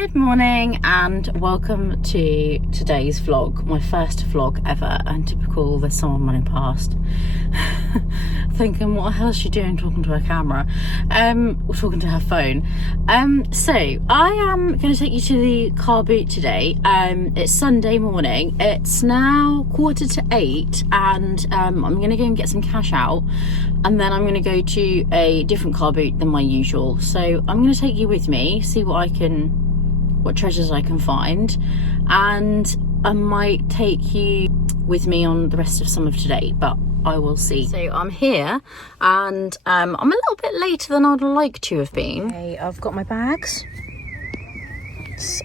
Good morning and welcome to today's vlog, my first vlog ever, and typical there's someone running past thinking what the hell is she doing talking to her camera or talking to her phone. So I am going to take you to the Carboot today. It's Sunday morning, it's now 7:45 and I'm going to go and get some cash out and then I'm going to go to a different Carboot than my usual. So I'm going to take you with me, see what treasures I can find, and I might take you with me on the rest of some of today, but I will see. So I'm here and I'm a little bit later than I'd like to have been. Okay, I've got my bags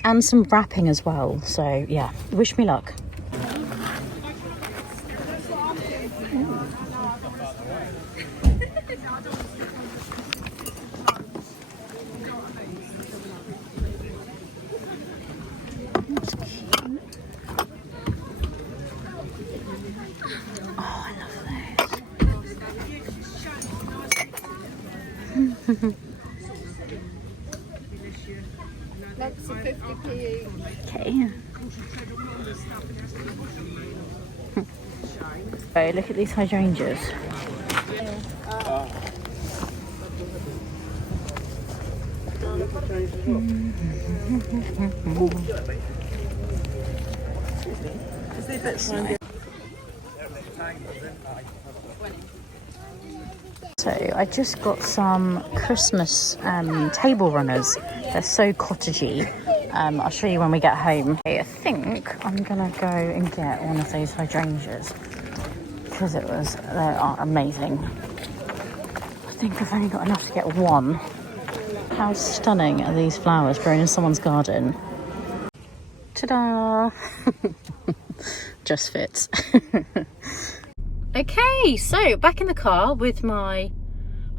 and some wrapping as well, so yeah, wish me luck. That's a 50p. Okay. Oh, look at these hydrangeas. So I just got some Christmas table runners. They're so cottagey. I'll show you when we get home. I think I'm gonna go and get one of those hydrangeas because they are amazing. I think I've only got enough to get one. How stunning are these flowers growing in someone's garden? Ta-da! Just fits. Okay, so back in the car with my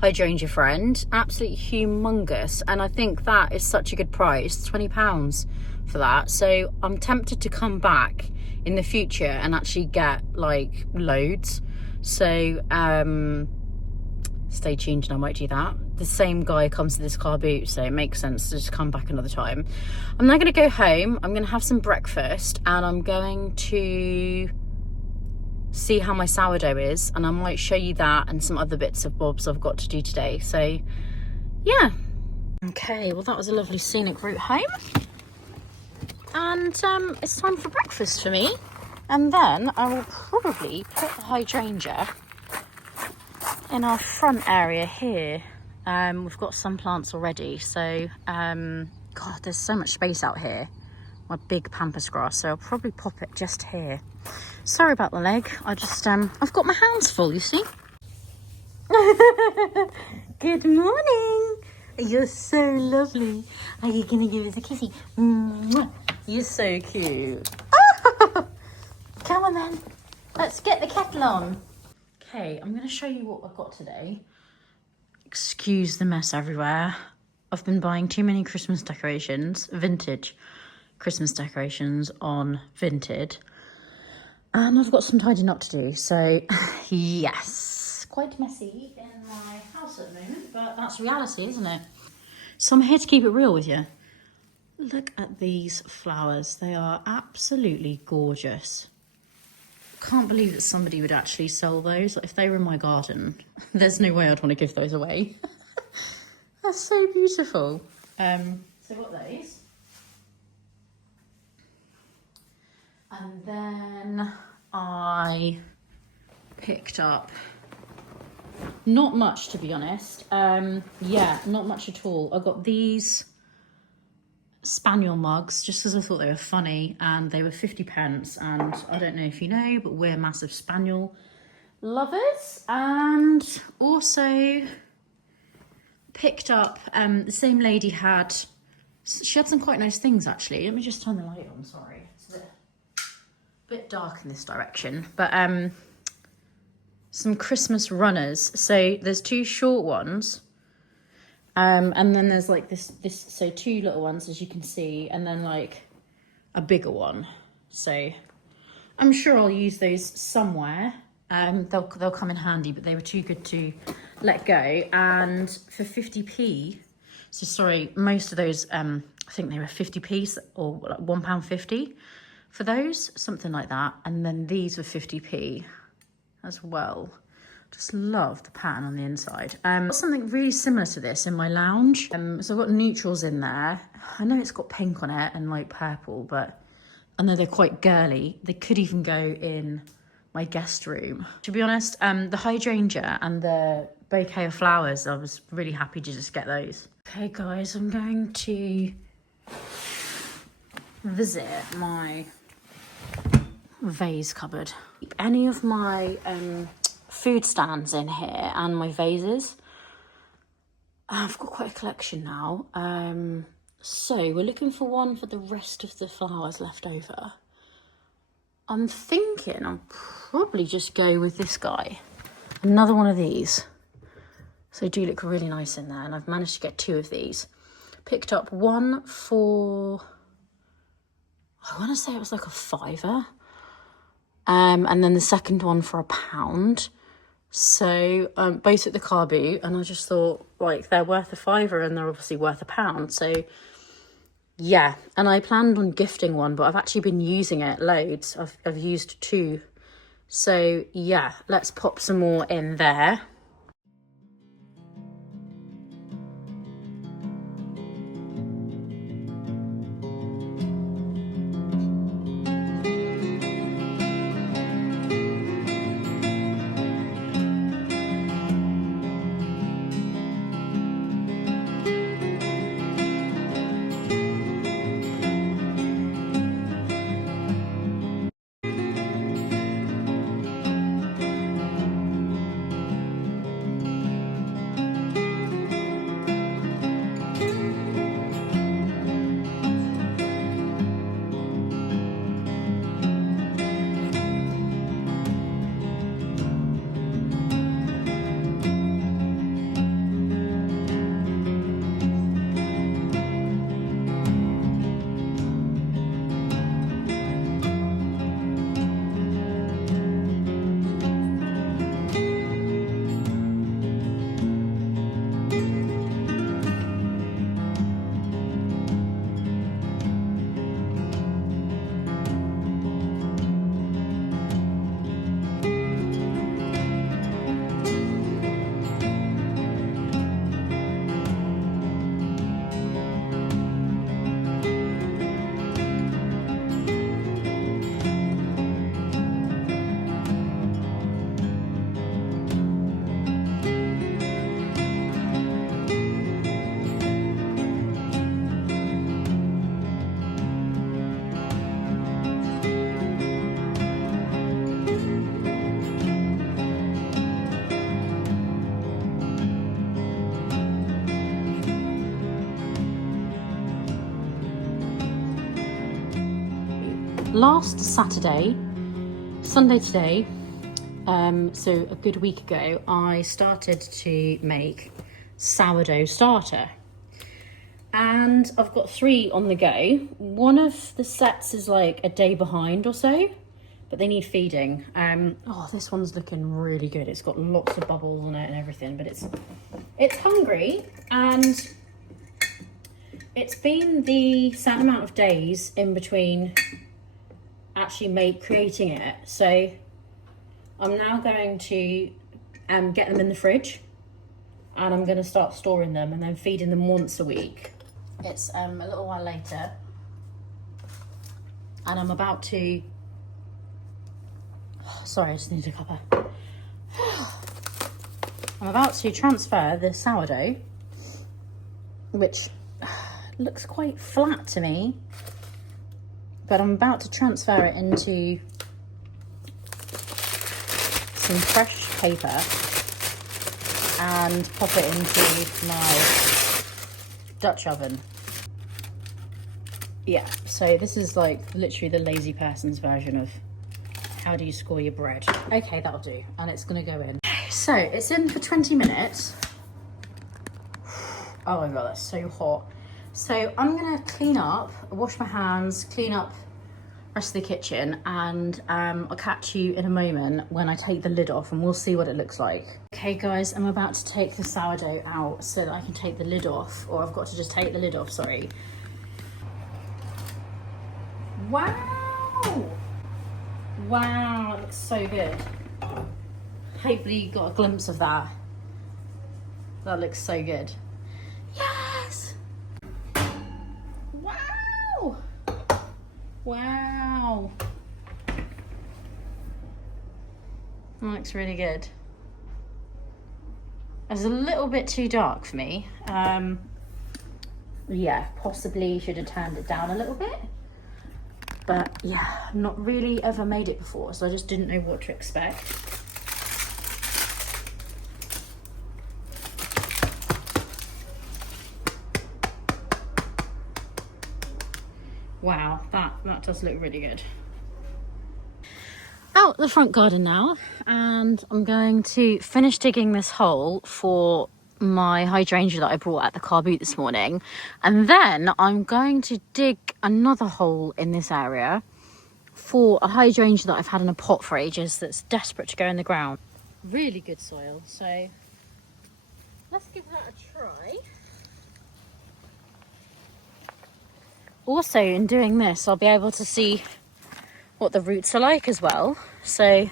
hydrangea friend. Absolutely humongous, and I think that is such a good price, £20 for that. So I'm tempted to come back in the future and actually get like loads. So stay tuned and I might do that. The same guy comes to this Carboot, so it makes sense to just come back another time. I'm now going to go home, I'm going to have some breakfast, and I'm going to see how my sourdough is, and I might show you that and some other bits of bobs I've got to do today. So yeah. Okay, well that was a lovely scenic route home, and it's time for breakfast for me, and then I will probably put the hydrangea in our front area here. We've got some plants already, so God, there's so much space out here, my big pampas grass, so I'll probably pop it just here. Sorry about the leg, I just I've got my hands full, you see. Good morning, you're so lovely. Are you gonna give us a kissy? You're so cute. Come on then, let's get the kettle on. Okay, I'm gonna show you what I've got today. Excuse the mess everywhere. I've been buying too many Christmas decorations, vintage Christmas decorations on Vinted. And I've got some tidying up to do, so yes. Quite messy in my house at the moment, but that's reality, isn't it? So I'm here to keep it real with you. Look at these flowers. They are absolutely gorgeous. Can't believe that somebody would actually sell those. If they were in my garden, there's no way I'd want to give those away. They're so beautiful. So I've got those. And then I picked up not much, to be honest. Yeah, not much at all. I got these spaniel mugs just because I thought they were funny, and they were 50p, and I don't know if you know, but we're massive spaniel lovers. And also picked up the same lady had some quite nice things actually. Let me just turn the light on, sorry, it's a bit dark in this direction, but some Christmas runners. So there's two short ones, and then there's like this so two little ones, as you can see, and then like a bigger one. So I'm sure I'll use those somewhere. They'll come in handy, but they were too good to let go. And for 50p, so sorry, most of those I think they were 50p or like £1.50 for those, something like that. And then these were 50p as well. Just love the pattern on the inside. Got something really similar to this in my lounge. So I've got neutrals in there. I know it's got pink on it and like purple, but I know they're quite girly. They could even go in my guest room. To be honest, the hydrangea and the bouquet of flowers, I was really happy to just get those. Okay guys, I'm going to visit my vase cupboard. Any of my food stands in here and my vases. I've got quite a collection now. So we're looking for one for the rest of the flowers left over. I'm thinking I'll probably just go with this guy. Another one of these. So they do look really nice in there, and I've managed to get 2 of these. Picked up one for, I want to say it was like a £5. And then the second one for £1. So both at the Carboot, and I just thought, like, they're worth a £5 and they're obviously worth £1. So yeah, and I planned on gifting one, but I've actually been using it loads. I've used 2. So yeah, let's pop some more in there. Last Saturday, Sunday today, so a good week ago, I started to make sourdough starter. And I've got 3 on the go. One of the sets is like a day behind or so, but they need feeding. Oh, this one's looking really good. It's got lots of bubbles on it and everything, but it's hungry, and it's been the same amount of days in between actually creating it. So I'm now going to get them in the fridge, and I'm going to start storing them and then feeding them once a week. It's a little while later, and I'm about to, sorry, I just need a cuppa. I'm about to transfer the sourdough, which looks quite flat to me, but I'm about to transfer it into some fresh paper and pop it into my Dutch oven. Yeah, so this is like literally the lazy person's version of how do you score your bread. Okay, that'll do, and it's gonna go in. So it's in for 20 minutes. Oh my god, that's so hot. So I'm gonna clean up, wash my hands, clean up the rest of the kitchen, and I'll catch you in a moment when I take the lid off and we'll see what it looks like. Okay guys, I'm about to take the sourdough out so that I can take the lid off, or I've got to just take the lid off, sorry. Wow! Wow, it looks so good. Hopefully you got a glimpse of that. That looks so good. Yes! Wow! Wow! That looks really good. It's a little bit too dark for me. Yeah, possibly should have turned it down a little bit. But yeah, I've not really ever made it before, so I just didn't know what to expect. Wow, that does look really good. Out the front garden now, and I'm going to finish digging this hole for my hydrangea that I brought at the Carboot this morning, and then I'm going to dig another hole in this area for a hydrangea that I've had in a pot for ages that's desperate to go in the ground. Really good soil, so let's give that a try. Also, in doing this, I'll be able to see what the roots are like as well. So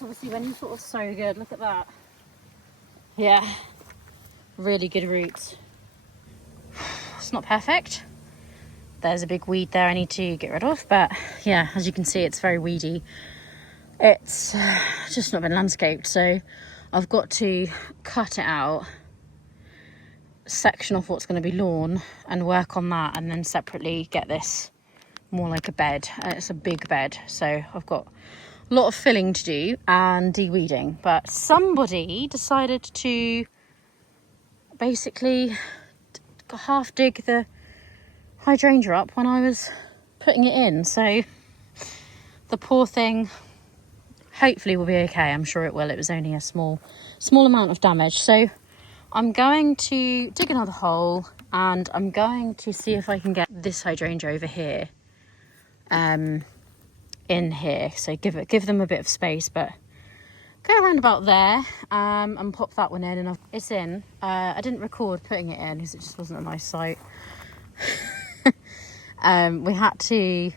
obviously when you sort of sow good, look at that. Yeah, really good roots. It's not perfect. There's a big weed there I need to get rid of, but yeah, as you can see, it's very weedy. It's just not been landscaped, so I've got to cut it out, section off what's going to be lawn and work on that, and then separately get this more like a bed. It's a big bed, so I've got a lot of filling to do and de-weeding. But somebody decided to basically half dig the hydrangea up when I was putting it in, so the poor thing hopefully will be okay. I'm sure it will. It was only a small amount of damage. So I'm going to dig another hole, and I'm going to see if I can get this hydrangea over here, in here. So give them a bit of space, but go around about there, and pop that one in, and it's in. I didn't record putting it in because it just wasn't a nice sight. We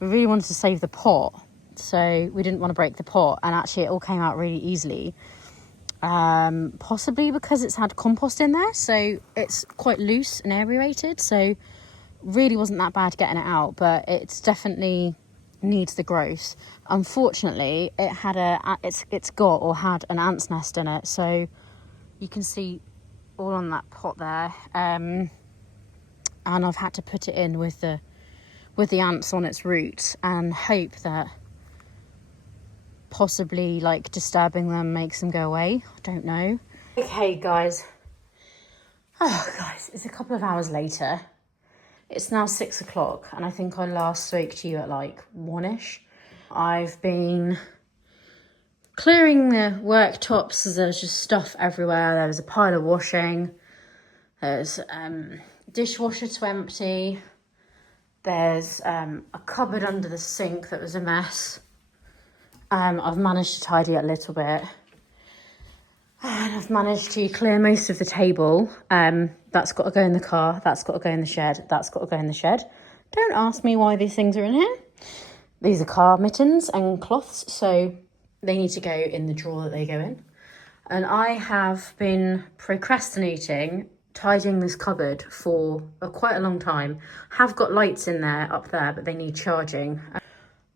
really wanted to save the pot, so we didn't want to break the pot, and actually it all came out really easily. Possibly because it's had compost in there, so it's quite loose and aerated, so really wasn't that bad getting it out, but it's definitely needs the growth. Unfortunately, it had had an ant's nest in it, so you can see all on that pot there, and I've had to put it in with the ants on its roots and hope that possibly like disturbing them makes them go away. I don't know. Okay guys, it's a couple of hours later. It's now 6 o'clock, and I think I last spoke to you at like 1ish. I've been clearing the worktops as there's just stuff everywhere. There was a pile of washing. There's dishwasher to empty. There's a cupboard under the sink that was a mess. I've managed to tidy it a little bit. And I've managed to clear most of the table. That's got to go in the car. That's got to go in the shed. That's got to go in the shed. Don't ask me why these things are in here. These are car mittens and cloths, so they need to go in the drawer that they go in. And I have been procrastinating tidying this cupboard for quite a long time. Have got lights in there up there, but they need charging.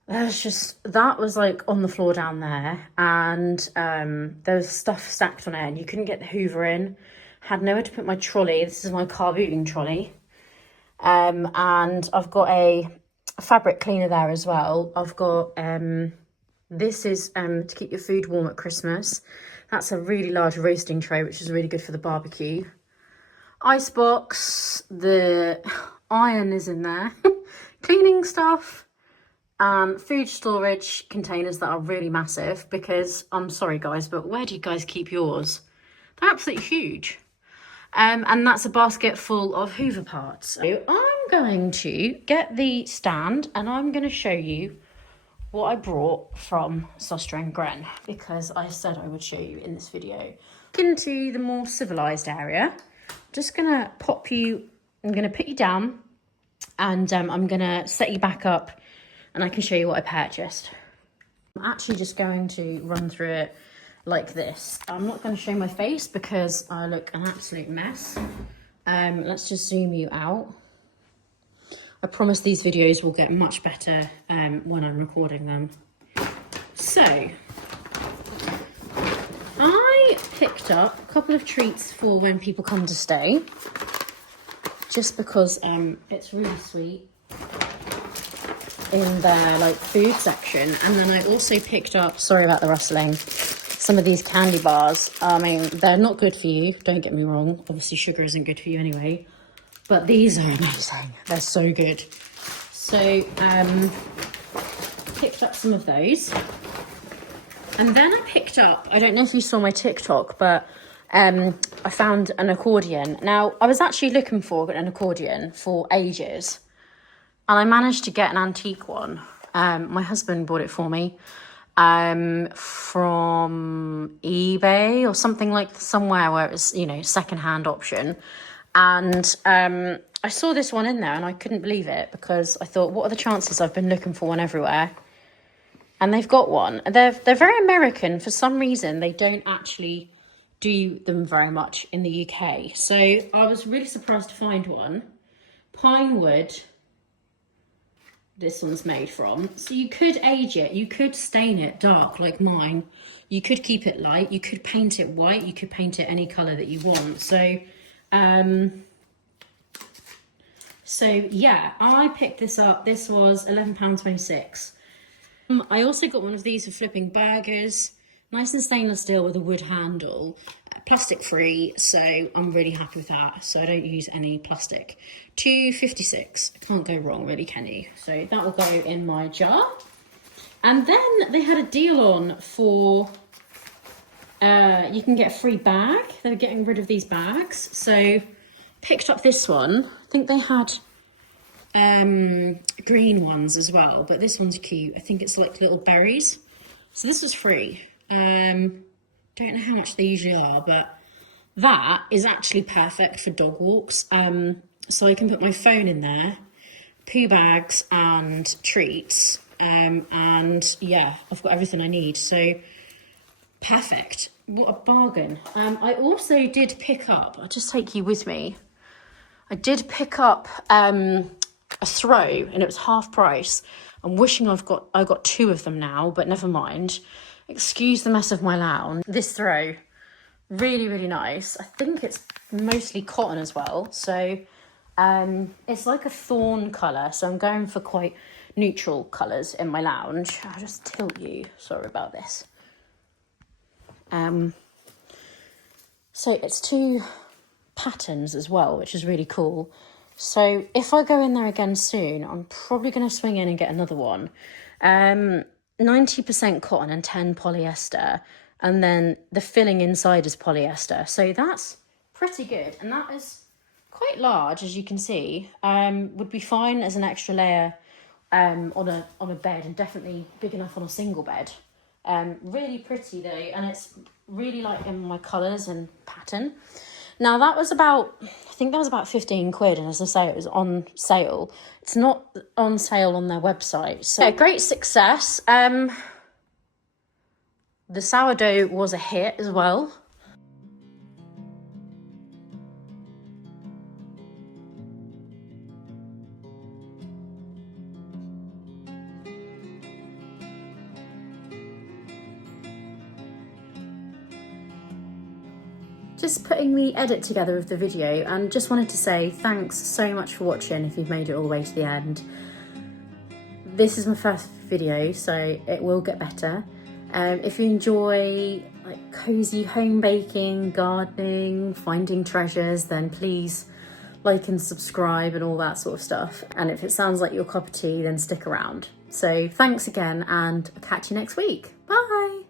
That was like on the floor down there, and there was stuff stacked on it, and you couldn't get the hoover in. Had nowhere to put my trolley. This is my carbooting trolley, and I've got a fabric cleaner there as well. I've got this is to keep your food warm at Christmas. That's a really large roasting tray, which is really good for the barbecue. Icebox, the iron is in there. Cleaning stuff. Food storage containers that are really massive, because I'm sorry guys, but where do you guys keep yours? They're absolutely huge. And that's a basket full of hoover parts. So I'm going to get the stand, and I'm going to show you what I brought from Sundayvlog, because I said I would show you in this video. Into the more civilized area, I'm going to put you down and I'm gonna set you back up and I can show you what I purchased. I'm actually just going to run through it like this. I'm not going to show my face because I look an absolute mess. Let's just zoom you out. I promise these videos will get much better when I'm recording them. So, I picked up a couple of treats for when people come to stay, just because it's really sweet in their like food section. And then I also picked up, sorry about the rustling, some of these candy bars. I mean, they're not good for you, don't get me wrong. Obviously sugar isn't good for you anyway, but these are amazing. They're so good. So picked up some of those. And then I picked up, I don't know if you saw my TikTok, but I found an accordion. Now, I was actually looking for an accordion for ages, and I managed to get an antique one. My husband bought it for me from eBay or something, like somewhere where it was, you know, secondhand option. And I saw this one in there and I couldn't believe it, because I thought, what are the chances? I've been looking for one everywhere. And they've got one. They're very American. For some reason, they don't actually do them very much in the UK. So I was really surprised to find one. Pine wood, this one's made from. So you could age it. You could stain it dark like mine. You could keep it light. You could paint it white. You could paint it any colour that you want. So yeah, I picked this up. This was £11.26. I also got one of these for flipping burgers, nice and stainless steel with a wood handle, plastic free, so I'm really happy with that. So I don't use any plastic. £2.56, can't go wrong really, can you? So that will go in my jar. And then they had a deal on for, you can get a free bag. They're getting rid of these bags. So picked up this one. I think they had green ones as well, but this one's cute. I think it's like little berries. So this was free. Don't know how much they usually are, but that is actually perfect for dog walks. So I can put my phone in there, poo bags and treats, and yeah, I've got everything I need. So perfect. What a bargain. I also did pick up, I'll just take you with me. I did pick up a throw, and it was half price. I'm wishing I got two of them now, but never mind. Excuse the mess of my lounge. This throw, really, really nice. I think it's mostly cotton as well. So it's like a thorn colour. So I'm going for quite neutral colours in my lounge. I'll just tilt you. Sorry about this. So it's two patterns as well, which is really cool. So if I go in there again soon, I'm probably going to swing in and get another one. 90% cotton and 10 polyester. And then the filling inside is polyester. So that's pretty good. And that is quite large, as you can see. Would be fine as an extra layer on a bed, and definitely big enough on a single bed. Really pretty though. And it's really like in my colours and pattern. Now that was about, I think that was about 15 quid, and as I say, it was on sale. It's not on sale on their website. So yeah, great success. The sourdough was a hit as well. Just putting the edit together of the video, and just wanted to say thanks so much for watching if you've made it all the way to the end. This is my first video, so it will get better. If you enjoy like cozy home baking, gardening, finding treasures, then please like and subscribe and all that sort of stuff. And if it sounds like your cup of tea, then stick around. So thanks again, and I'll catch you next week. Bye.